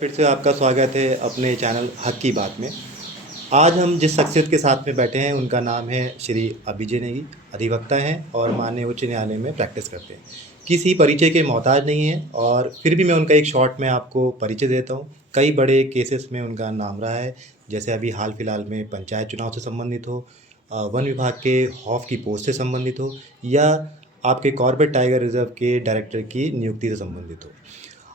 फिर से आपका स्वागत है अपने चैनल हक की बात में। आज हम जिस शख्सियत के साथ में बैठे हैं उनका नाम है श्री अभिजय नेगी। अधिवक्ता हैं और माननीय उच्च न्यायालय में प्रैक्टिस करते हैं। किसी परिचय के मोहताज नहीं हैं और फिर भी मैं उनका एक शॉर्ट में आपको परिचय देता हूं। कई बड़े केसेस में उनका नाम रहा है, जैसे अभी हाल फिलहाल में पंचायत चुनाव से संबंधित हो, वन विभाग के हॉफ की पोस्ट से संबंधित हो, या आपके कॉर्बेट टाइगर रिजर्व के डायरेक्टर की नियुक्ति से संबंधित हो।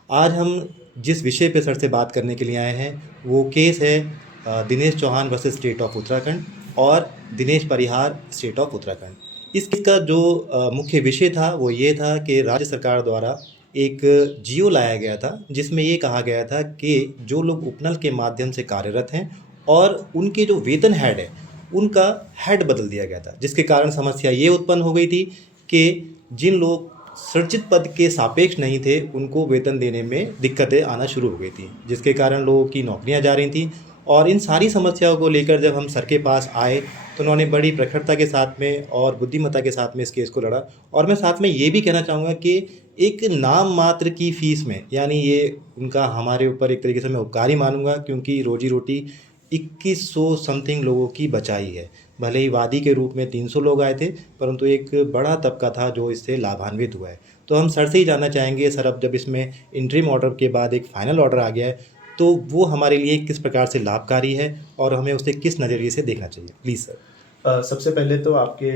आज हम जिस विषय पे सर से बात करने के लिए आए हैं वो केस है Dinesh Chauhan versus state of Uttarakhand और दिनेश परिहार स्टेट ऑफ उत्तराखंड। इस केस का जो मुख्य विषय था वो ये था कि राज्य सरकार द्वारा एक जियो लाया गया था जिसमें ये कहा गया था कि जो लोग उपनल के माध्यम से कार्यरत हैं और उनके जो वेतन हेड है उनका हेड बदल दिया गया था, जिसके कारण समस्या ये उत्पन्न हो गई थी कि जिन लोग सृजित पद के सापेक्ष नहीं थे उनको वेतन देने में दिक्कतें आना शुरू हो गई थी, जिसके कारण लोगों की नौकरियां जा रही थी। और इन सारी समस्याओं को लेकर जब हम सर के पास आए तो उन्होंने बड़ी प्रखरता के साथ में और बुद्धिमत्ता के साथ में इस केस को लड़ा। और मैं साथ में ये भी कहना चाहूँगा कि एक नाम मात्र की फ़ीस में, यानी ये उनका हमारे ऊपर एक तरीके से मैं उपकार ही मानूंगा, क्योंकि रोजी रोटी 2100 समथिंग लोगों की बचाई है। भले ही वादी के रूप में 300 लोग आए थे, परंतु एक बड़ा तबका था जो इससे लाभान्वित हुआ है। तो हम सर से ही जानना चाहेंगे, सर अब जब इसमें इंटरिम ऑर्डर के बाद एक फाइनल ऑर्डर आ गया है तो वो हमारे लिए किस प्रकार से लाभकारी है और हमें उसे किस नज़रिए से देखना चाहिए, प्लीज़ सर। सबसे पहले तो आपके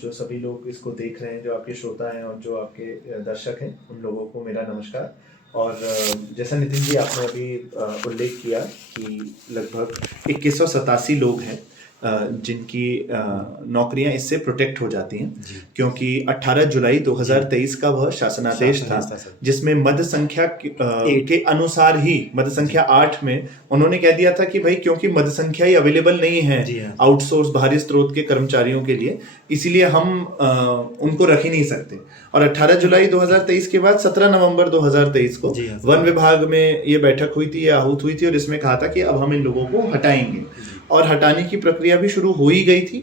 जो सभी लोग इसको देख रहे हैं, जो आपके श्रोता हैं और जो आपके दर्शक हैं, उन लोगों को मेरा नमस्कार। और जैसा नितिन जी आपने अभी उल्लेख किया कि लगभग 2187 लोग हैं जिनकी नौकरियां इससे प्रोटेक्ट हो जाती हैं, क्योंकि 18 जुलाई 2023 का वह शासनादेश था जिसमें मद संख्या के अनुसार ही मद संख्या 8 में उन्होंने कह दिया था कि भाई क्योंकि मद संख्या ही अवेलेबल नहीं है आउटसोर्स बाहरी स्रोत के कर्मचारियों के लिए, इसीलिए हम उनको रख ही नहीं सकते। और 18 जुलाई 2023 के बाद 17 नवंबर 2023 को वन विभाग में ये बैठक हुई थी, ये आहूत हुई थी और इसमें कहा था कि अब हम इन लोगों को हटाएंगे और हटाने की प्रक्रिया भी शुरू हो ही गई थी।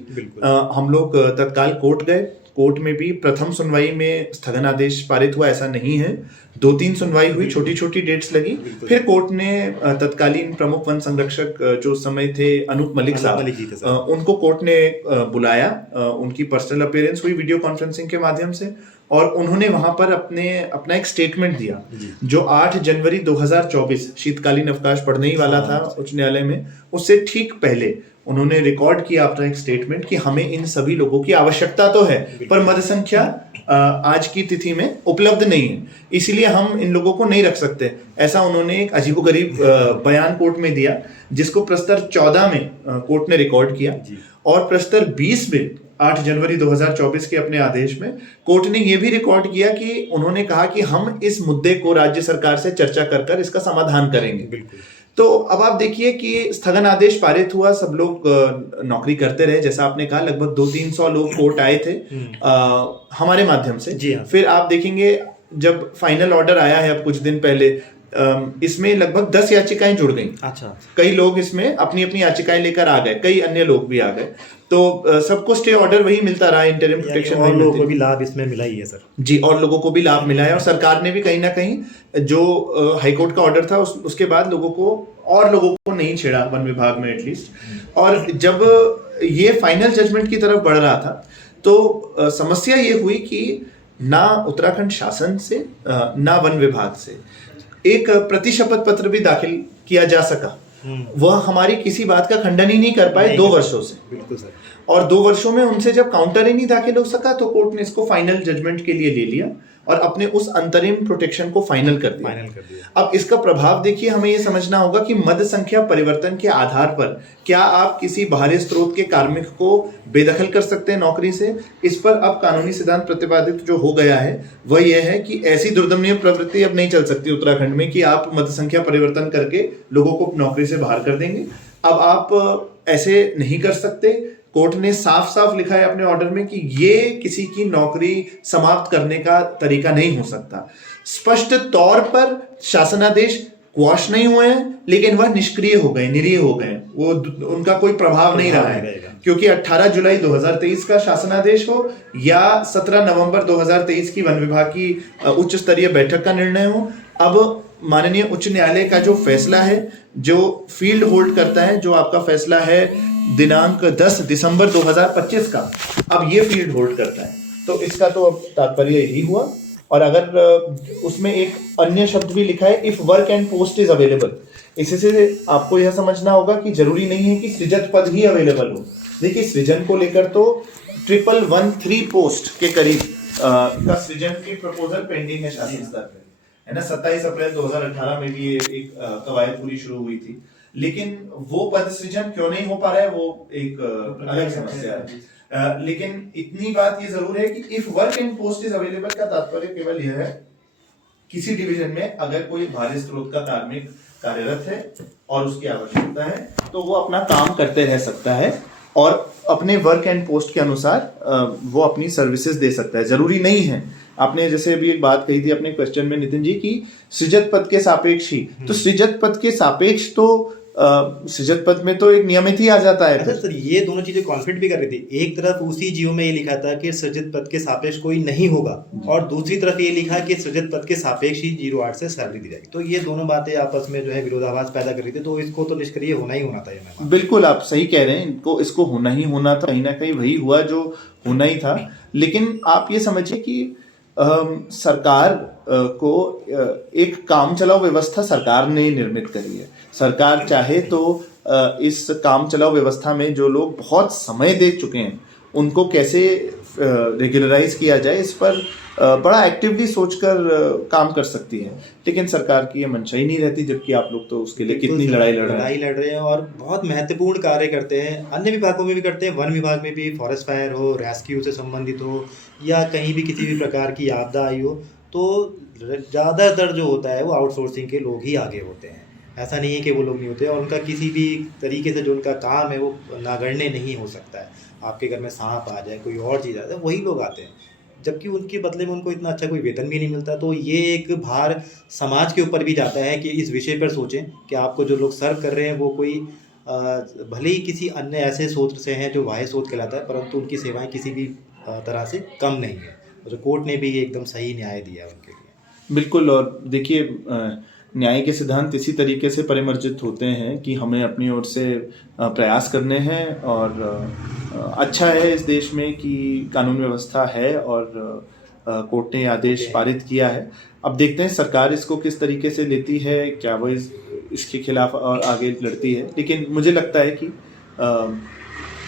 हम लोग तत्काल कोर्ट गए। कोर्ट में भी प्रथम सुनवाई में स्थगन आदेश पारित हुआ ऐसा नहीं है, 2-3 सुनवाई हुई, छोटी छोटी डेट्स लगी। फिर कोर्ट ने तत्कालीन प्रमुख वन संरक्षक जो उस समय थे अनूप मलिक साहब, उनको कोर्ट ने बुलाया। उनकी पर्सनल अपीयरेंस हुई वीडियो कॉन्फ्रेंसिंग के माध्यम से और उन्होंने वहां पर अपना एक स्टेटमेंट दिया जो 8 जनवरी 2024 शीतकालीन अवकाश पड़ने ही वाला था उच्च न्यायालय में, उससे ठीक पहले उन्होंने रिकॉर्ड किया अपना एक स्टेटमेंट कि हमें इन सभी लोगों की आवश्यकता तो है पर मद संख्या आज की तिथि में उपलब्ध नहीं है, इसलिए हम इन लोगों को नहीं रख सकते। ऐसा उन्होंने एक अजीबोगरीब बयान कोर्ट में दिया, जिसको प्रस्तर 14 में कोर्ट ने रिकॉर्ड किया और प्रस्तर 20 में 8 जनवरी 2024 के अपने आदेश में कोर्ट ने यह भी रिकॉर्ड किया कि उन्होंने कहा कि हम इस मुद्दे को राज्य सरकार से चर्चा कर इसका समाधान करेंगे। तो अब आप देखिए कि स्थगन आदेश पारित हुआ, सब लोग नौकरी करते रहे, जैसा आपने कहा लगभग 200-300 लोग कोर्ट आए थे हमारे माध्यम से। फिर आप देखेंगे जब फाइनल ऑर्डर आया है अब कुछ दिन पहले, इसमें लगभग 10 याचिकाएं जुड़ गई। अच्छा, कई लोग इसमें अपनी अपनी याचिकाएं लेकर आ गए, कई अन्य लोग भी आ गए, तो सबको स्टे ऑर्डर वही मिलता रहा, इंटरिम प्रोटेक्शन। और लोगों को भी लाभ इसमें मिला ही है सर जी, और लोगों को भी लाभ मिला है और सरकार ने भी कहीं ना कहीं जो हाईकोर्ट का ऑर्डर था उसके बाद लोगों को नहीं छेड़ा वन विभाग में एटलीस्ट। और जब ये फाइनल जजमेंट की तरफ बढ़ रहा था तो समस्या ये हुई कि ना उत्तराखंड शासन से ना वन विभाग से एक प्रतिशपथ पत्र भी दाखिल किया जा सका। वह हमारी किसी बात का खंडन ही नहीं कर पाए 2 वर्षों से। बिल्कुल सर। और 2 वर्षों में उनसे जब काउंटर ही नहीं दाखिल हो सका तो कोर्ट ने इसको फाइनल जजमेंट के लिए ले लिया और अपने उस अंतरिम प्रोटेक्शन को फाइनल कर दिया। अब इसका प्रभाव देखिए, हमें यह समझना होगा कि मद संख्या परिवर्तन के आधार पर क्या आप किसी बाहरी स्रोत के कार्मिक को बेदखल कर सकते हैं नौकरी से? इस पर अब कानूनी सिद्धांत प्रतिपादित जो हो गया है वह यह है कि ऐसी दुर्दमनीय प्रवृत्ति अब नहीं चल सकती उत्तराखंड में कि आप मद संख्या परिवर्तन करके लोगों को नौकरी से बाहर कर देंगे। अब आप ऐसे नहीं कर सकते। कोर्ट ने साफ साफ लिखा है अपने ऑर्डर में कि ये किसी की नौकरी समाप्त करने का तरीका नहीं हो सकता। स्पष्ट तौर पर शासनादेश क्वॉश नहीं हुए हैं, लेकिन वह निष्क्रिय हो गए, निरीह हो गए, वो उनका कोई प्रभाव नहीं रहा है, क्योंकि 18 जुलाई 2023 का शासनादेश हो या 17 नवंबर 2023 की वन विभाग की उच्च स्तरीय बैठक का निर्णय हो, अब माननीय उच्च न्यायालय का जो फैसला है, जो फील्ड होल्ड करता है, जो आपका फैसला है दिनांक 10 दिसंबर 2025 का, अब ये फील्ड होल्ड करता है। तो इसका तो अब तात्पर्य यही हुआ। और अगर उसमें एक अन्य शब्द भी लिखा है, if work and post is available, इससे आपको यह समझना होगा कि जरूरी नहीं है कि सृजत पद ही अवेलेबल हो। देखिए, सृजन को लेकर तो 1113 पोस्ट के करीब का सृजन की प्रपोजल पेंडिंग है शासन स्तर पे, है ना। 27 अप्रैल 2018 में भी ये एक कवायद पूरी शुरू हुई थी, लेकिन वो पद सृजन क्यों नहीं हो पा रहा है, वो एक अलग समस्या है। लेकिन इतनी बात ये जरूर है कि if work and post is available का तात्पर्य केवल यह है, किसी डिवीजन में अगर कोई बाहरी स्रोत का कार्मिक कार्यरत है और उसकी आवश्यकता है, तो वो अपना काम करते रह सकता है और अपने वर्क एंड पोस्ट के अनुसार वो अपनी सर्विसेज दे सकता है। जरूरी नहीं है, आपने जैसे अभी एक बात कही थी अपने क्वेश्चन में नितिन जी, की सृजत पद के सापेक्ष ही, तो सृजत पद के सापेक्ष तो सृजत पद में तो एक नियमित ही आ जाता है। अच्छा सर, ये दोनों चीजें कॉन्फ्लिक्ट भी कर रही थी। एक तरफ उसी जीओ में ये लिखा था कि सृजित पद के सापेक्ष कोई नहीं होगा, और दूसरी तरफ ये लिखा कि सृजित पद के सापेक्ष ही 08 से सैलरी दी जाएगी। तो ये दोनों बातें आपस में जो है विरोधाभास पैदा कर रही थी, तो इसको तो निष्क्रिय होना ही होना था। बिल्कुल आप सही कह रहे हैं, इसको होना ही होना था, कहीं ना कहीं वही हुआ जो होना ही था। लेकिन आप ये समझिए कि सरकार को एक काम चलाओ व्यवस्था सरकार ने निर्मित करी है। सरकार चाहे तो इस काम चलाओ व्यवस्था में जो लोग बहुत समय दे चुके हैं उनको कैसे रेगुलराइज किया जाए, इस पर बड़ा एक्टिवली सोचकर काम कर सकती है। लेकिन सरकार की ये मंशा ही नहीं रहती, जबकि आप लोग तो उसके लिए कितनी लड़ाई लड़ रहे हैं और बहुत महत्वपूर्ण कार्य करते हैं। अन्य विभागों में भी करते हैं, वन विभाग में भी, फॉरेस्ट फायर हो, रेस्क्यू से संबंधित हो, या कहीं भी किसी भी प्रकार की आपदा आई हो, तो ज़्यादातर जो होता है वो आउटसोर्सिंग के लोग ही आगे होते हैं। ऐसा नहीं है कि वो लोग नहीं होते, और उनका किसी भी तरीके से जो उनका काम है वो नगण्य नहीं हो सकता है। आपके घर में सांप आ जाए, कोई और चीज़ आ जाए, वही लोग आते हैं, जबकि उनके बदले में उनको इतना अच्छा कोई वेतन भी नहीं मिलता। तो ये एक भार समाज के ऊपर भी जाता है कि इस विषय पर सोचें कि आपको जो लोग सर्व कर रहे हैं वो कोई भले ही किसी अन्य ऐसे स्रोत से हैं जो बाह्य स्रोत कहलाता है, परंतु उनकी सेवाएं किसी भी तरह से कम नहीं है। तो कोर्ट ने भी ये एकदम सही न्याय दिया उनके लिए। बिल्कुल। और देखिए, न्याय के सिद्धांत इसी तरीके से परिमार्जित होते हैं कि हमें अपनी ओर से प्रयास करने हैं, और अच्छा है इस देश में कि कानून व्यवस्था है और कोर्ट ने आदेश पारित किया है। अब देखते हैं सरकार इसको किस तरीके से लेती है, क्या वो इसके खिलाफ और आगे लड़ती है। लेकिन मुझे लगता है कि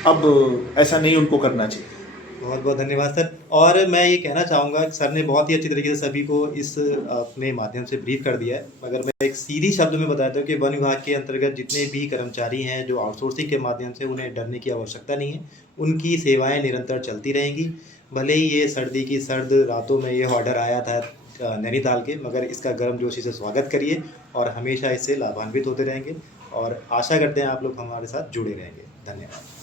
अब ऐसा नहीं उनको करना चाहिए। बहुत बहुत धन्यवाद सर। और मैं ये कहना चाहूँगा कि सर ने बहुत ही अच्छी तरीके से सभी को इस अपने माध्यम से ब्रीफ कर दिया है। मगर मैं एक सीधी शब्द में बताता हूँ कि वन विभाग के अंतर्गत जितने भी कर्मचारी हैं जो आउटसोर्सिंग के माध्यम से, उन्हें डरने की आवश्यकता नहीं है। उनकी सेवाएं निरंतर चलती रहेंगी। भले ही ये सर्दी की सर्द रातों में ये ऑर्डर आया था नैनीताल के, मगर इसका गर्मजोशी से स्वागत करिए और हमेशा इससे लाभान्वित होते रहेंगे। और आशा करते हैं आप लोग हमारे साथ जुड़े रहेंगे। धन्यवाद।